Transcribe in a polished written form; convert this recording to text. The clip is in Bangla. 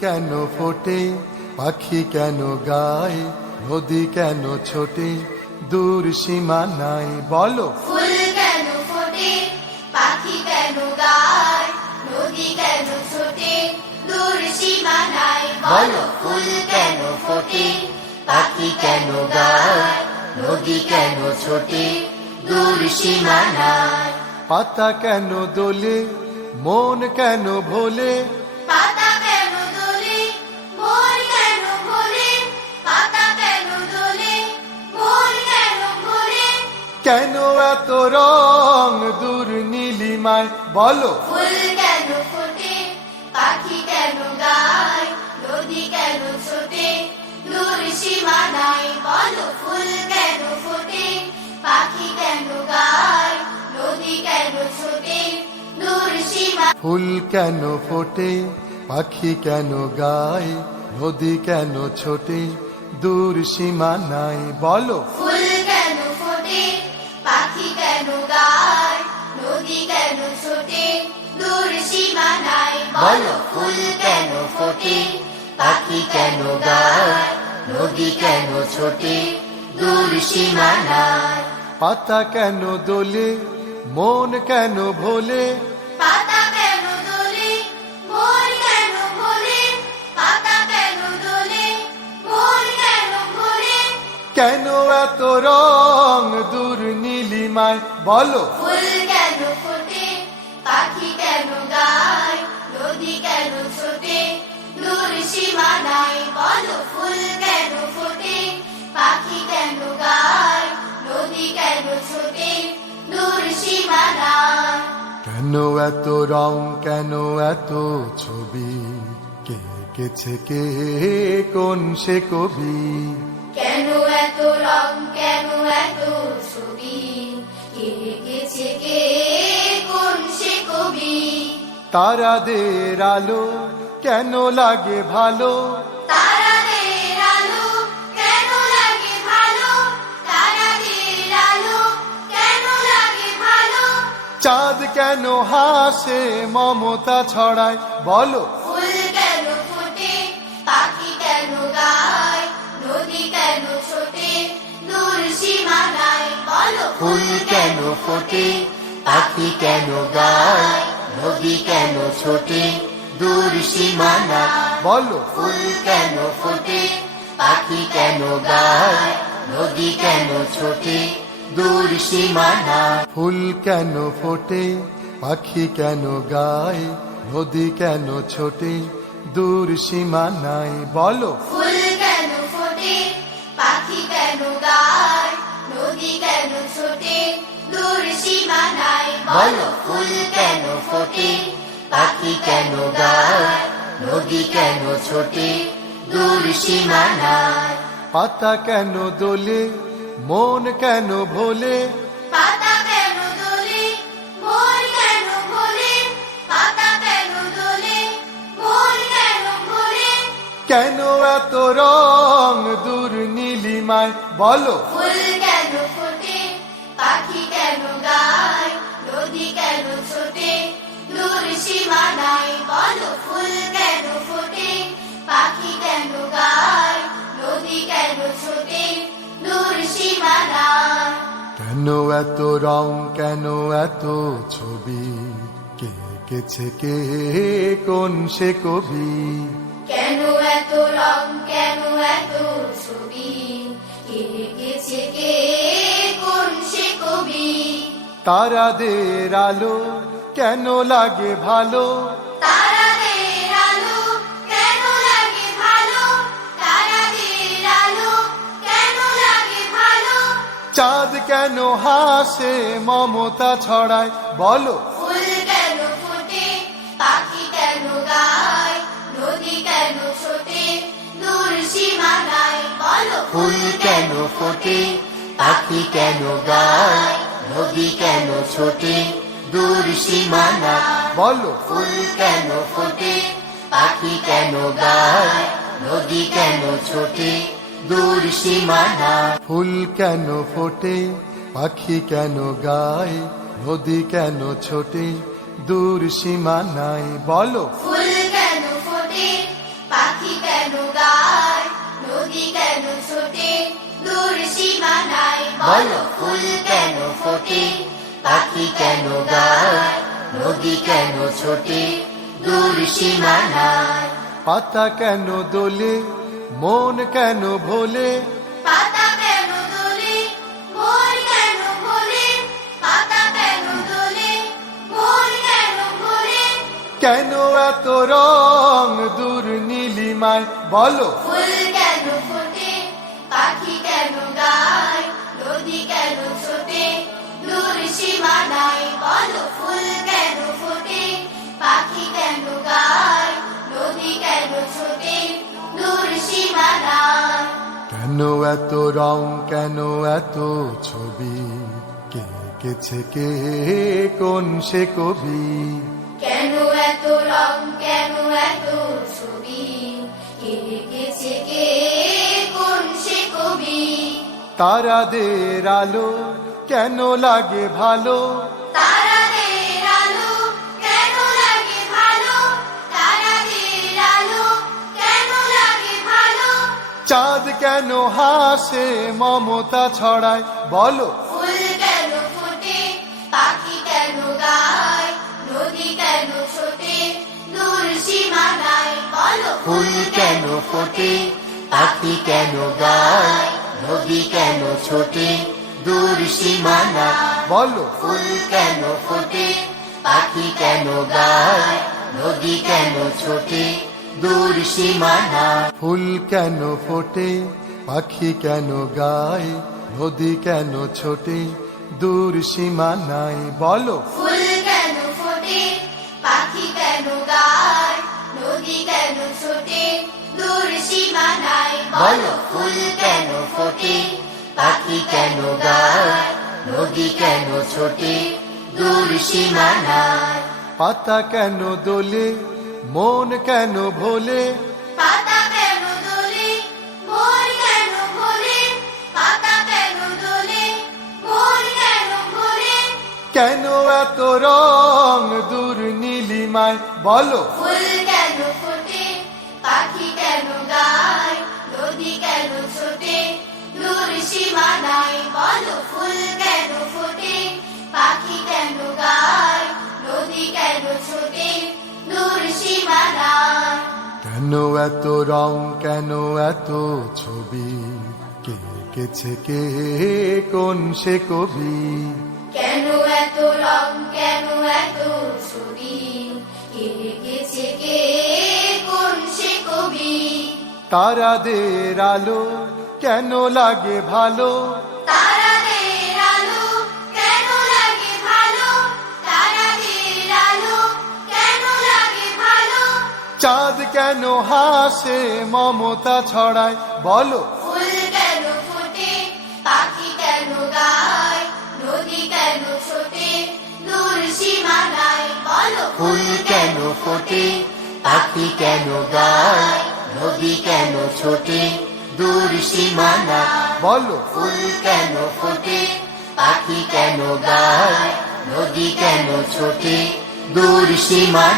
কেন ফোটে, পাখি কেন গায়, নদী কেন ছোটে, দূর সীমানায় বলো। ফুল কেন ফোটে, পাখি কেন গায়, নদী কেন ছোটে, দূর সীমানায় বলো। ফুল কেন ফোটে, পাখি কেন গায়, নদী কেন ছোটে, দূর সীমানায়। পাতা কেন দোলে, মন কেন ভোলে, পাতা কেন দোলে, মন কেন ভোলে, পাতা কেন দোলে, মন কেন ভোলে। কেন এত রং দূর নীলিমায় বলো। ফুল কেন ফোটে, পাখি কেন গায়, নদী কেন ছোটে, দূর সীমানায় বলো। ফুল কেন ফোটে, পাখি কেন গায়, নদী কেন ছোটে, দূর সীমানায়। ফুল কেন ফোটে, পাখি কেন গায়, নদী কেন ছোটে, দূর সীমানায় বলো। ফুল কেন ফোটে, পাখি কেন গায়, নদী কেন ছোটে, দূর সীমানায় বলো। ফুল কেন ফোটে, পাখি কেন গায়, নদী কেন ছোটে, দূর সীমানায়। পাতা কেন দোলে, মন কেন ভোলে, পাতা কেন দোলে, মন কেন ভোলে, পাতা কেন দোলে, মন কেন ভোলে। কেন এত রং দূর নীলিমায় বলো। ফুল কেন ফোটে, পাখি কেন গায়, নদী কেন ছোটে, দূর সীমানায় বলো। ফুল কেন ফোটে, পাখি কেন গায়, নদী কেন ছোটে, দূর সীমানায়। কেন এত রং, কেন এত ছবি, কে এঁকেছে কে, কোন সে কবি। কেন এত রং, কেন এত ছবি, কে এঁকেছে কে, কোন সে কবি। তারাদের আলো কেন লাগে ভালো, তারাদের আলো কেন লাগে ভালো, তারাদের আলো কেন লাগে ভালো। চাঁদ কেন হাসে মমতা ছড়ায় বলো। ফুল কেন ফোটে, পাখি কেন গায়, নদী কেন ছোটে, দূর সীমানায় বলো। ফুল কেন ফোটে, পাখি কেন গায়, নদী কেন ছোটে, দূর সীমানা বলো। ফুল কেন ফোটে, পাখি কেন গায়, নদী কেন ছোটে, দূর সীমানা। ফুল কেন ফোটে, পাখি কেন গায়, নদী কেন ছোটে, দূর সীমানায় বলো। ফুল কেন ফোটে, পাখি কেন গায়, নদী কেন ছোটে, দূর সীমানায় বলো। ফুল কেন ফোটে, পাখি কেন গায়, নদী কেন ছোটে, দূর সীমানায়। পাতা কেন দোলে, মন কেন ভোলে, পাতা কেন দোলে, মন কেন ভোলে, পাতা কেন দোলে, মন কেন ভোলে। কেন এত রং দূর নীলিমায় বলো। ফুল কেন ফোটে, পাখি কেন গায়, নদী কেন ছোটে, দূর সীমানায় বলো। ফুল কেন ফোটে, পাখি কেন গায়, নদী কেন ছোটে, দূর সীমানায়। কেন এত রং, কেন এত ছবি, কে এঁকেছে কে, কোন সে কবি। কেন এত রং, কেন এত ছবি, কে এঁকেছে কে, কোন সে কবি। তারাদের আলো কেন লাগে ভালো, তারাদের আলো কেন লাগে ভালো, তারাদের আলো কেন লাগে ভালো। চাঁদ কেন হাসে মমতা ছড়ায় বলো। ফুল কেন ফোটে, পাখি কেন গায়, নদী কেন ছোটে, দূর সীমানায় বলো। ফুল কেন ফোটে, পাখি কেন গায়, নদী কেন ছোটে, দূর সীমানা বলো। ফুল কেন ফোটে, পাখি কেন গায়, নদী কেন ছোটে, দূর সীমানা। ফুল কেন ফোটে, পাখি কেন গায়, নদী কেন ছোটে, দূর সীমানায় বলো। ফুল কেন ফোটে, বলো ফুল কেন ফোটে, পাখি কেন গায়, নদী কেন ছোটে দূর সীমানায়। পাতা কেন দোলে, মন কেন ভোলে, পাতা কেন দোলে, মন কেন ভোলে, পাতা কেন দোলে, মন কেন ভোলে। কেন এত রং দূর নীলিমায়, বলো ফুল কেন ফোটে, পাখি কেন গায়, নদী কেন ছোটে দূর সীমানায়। বলো ফুল কেন ফোটে, পাখি কেন গায়, নদী কেন ছোটে দূর সীমানায়। কেন এত রং, কেন এত ছবি, কে এঁকেছে কে, কোন সে কবি। কেন এত রং, কেন এত ছবি, কে এঁকেছে কে, কোন সে কবি। তারাদের আলো কেন লাগে ভালো, তারাদের আলো কেন লাগে ভালো, তারাদের আলো কেন লাগে ভালো। চাঁদ কেন হাসে মমতা ছড়ায়, বলো ফুল কেন ফোটে, পাখি কেন গায়, নদী কেন ছোটে দূর সীমানায়। বলো ফুল কেন ফোটে, পাখি কেন গায়, নদী কেন ছোটে দূর সীমানা। বলো ফুল কেন ফোটে, পাখি কেন গায়, নদী কেন ছোটে দূর সীমানা। ফুল কেন ফোটে, পাখি কেন গায়, নদী কেন ছোটে দূর সীমানায়। বলো ফুল কেন ফোটে, পাখি কেন গায়, নদী কেন ছোটে দূর সীমানায়। বলো ফুল কেন ফোটে, পাখি কেন গায়, নদী কেন ছোটে দূর সীমানায়। পাতা কেন দোলে, মন কেন ভোলে, পাতা কেন দোলে, মন কেন ভোলে, পাতা কেন দোলে, মন কেন ভোলে। কেন এত রং দূর নীলিমায়, বলো ফুল কেন ফোটে, পাখি কেন গায়, নদী কেন ছোটে দূর সীমানায়। বলো ফুল কেন ফোটে, পাখি কেন গায়, নদী কেন ছোটে দূর সীমানায়। কেন এত রং, কেন এত ছবি, কে এঁকেছে কে, কোন সে কবি। কেন এত রং, কেন এত ছবি, কে এঁকেছে কে, কোন সে কবি। তারাদের আলো কেন লাগে ভালো, তারাদের আলো কেন লাগে ভালো, তারাদের আলো কেন লাগে ভালো। চাঁদ কেন হাসে মমতা ছড়ায়, বলো ফুল কেন ফোটে, পাখি কেন গায়, নদী কেন ছোটে দূর সীমানায়। বলো ফুল কেন ফোটে, পাখি কেন গায়, নদী কেন ছোটে দূর সীমানা। বলো ফুল কেন ফোটে, পাখি কেন গায়, নদী কেন ছোটে দূর সীমানায়।